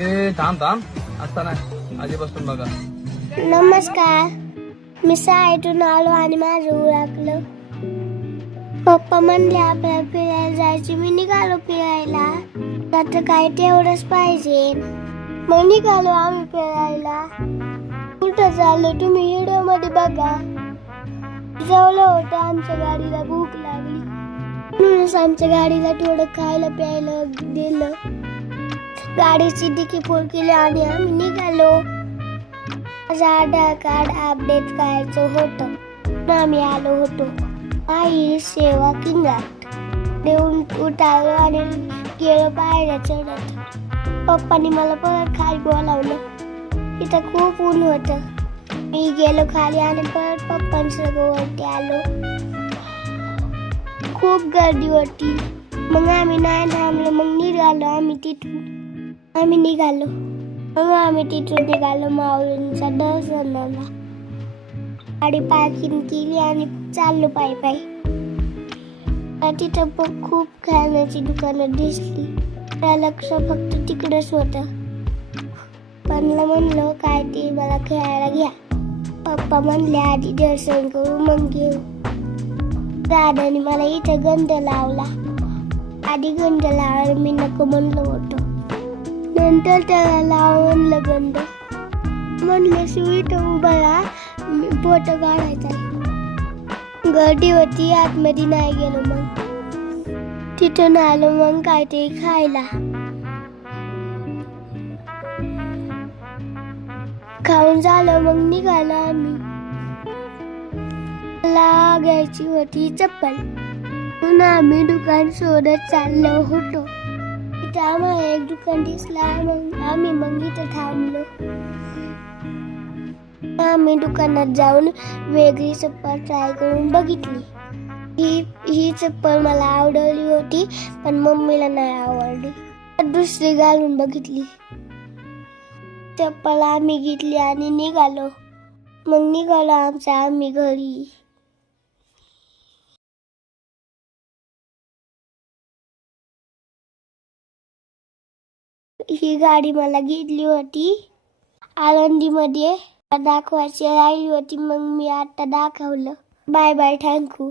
ए थांब आता नाही आधीपासून बघा. नमस्कार, मी शाळेतून आलो आणि माझं ओळखलं. पप्पा म्हणले आपल्याला फिरायला जायचे. मी निघालो फिरायला. आता काय तेवढंच पाहिजे. मग निघालो आम्ही फिरायला. कुठं चाललो तुम्ही व्हिडिओ मध्ये बघा. जेवलं होतं, आमच्या गाडीला भूक लागली म्हणूनच आमच्या गाडीला थोडं खायला प्यायला दिलं. गाडीची डिकी फुल केली आणि आम्ही निघालो. माझं आधार कार्ड अपडेट करायचं होतं. आम्ही आलो होतो आई सेवा केंद्रात. देऊन उतारलो आणि गेलो पायऱ्या चढत. पप्पानी मला परत खाली बोलावलं. तिथं खूप ऊन होतं. मी गेलो खाली आणि परत पप्पांसोबत वरती आलो. खूप गर्दी होती. मग आम्ही नाही थांबलो. मग निघालो आम्ही तिथून निघालो माऊलींचा दर्शनाला. गाडी पार्किंग केली आणि चाललो पायी. तिथं खूप खाण्याची दुकानं दिसली. त्या लक्ष फक्त तिकडेच होतं. पप्पांना म्हणलं काय ते मला खेळायला घ्या. पप्पा म्हणले आधी दर्शन करू मग घेऊ. दादाने मला इथं गंध लावला. आधी गंध लावायला मी नको म्हणलं होतं. नंतर त्याला लावलं गंध. म्हणलं इथं उभा राहा, फोटो काढायचा. गर्दी होती, आतमध्ये नाही गेलो. मग तिथून आलो मग काय ते खायला. खाऊन झालं मग निघालो आम्ही. मला घ्यायची होती चप्पल म्हणून आम्ही दुकान शोधत चाललो होतो. तिथं आम्हाला एक दुकान दिसला. मग इथं थांबलो. आम्ही दुकानात जाऊन वेगळी चप्पल ट्राय करून बघितली. ही चप्पल मला आवडली होती पण मम्मीला नाही आवडली. दुसरी घालून बघितली. चप्पल आम्ही घेतली आणि निघालो. मग निघालो आम्ही घरी. ही गाडी मला घेतली होती आळंदीमध्ये. दाखवायची राहिली होती मग मी आता दाखवलं. Bye bye, thank you.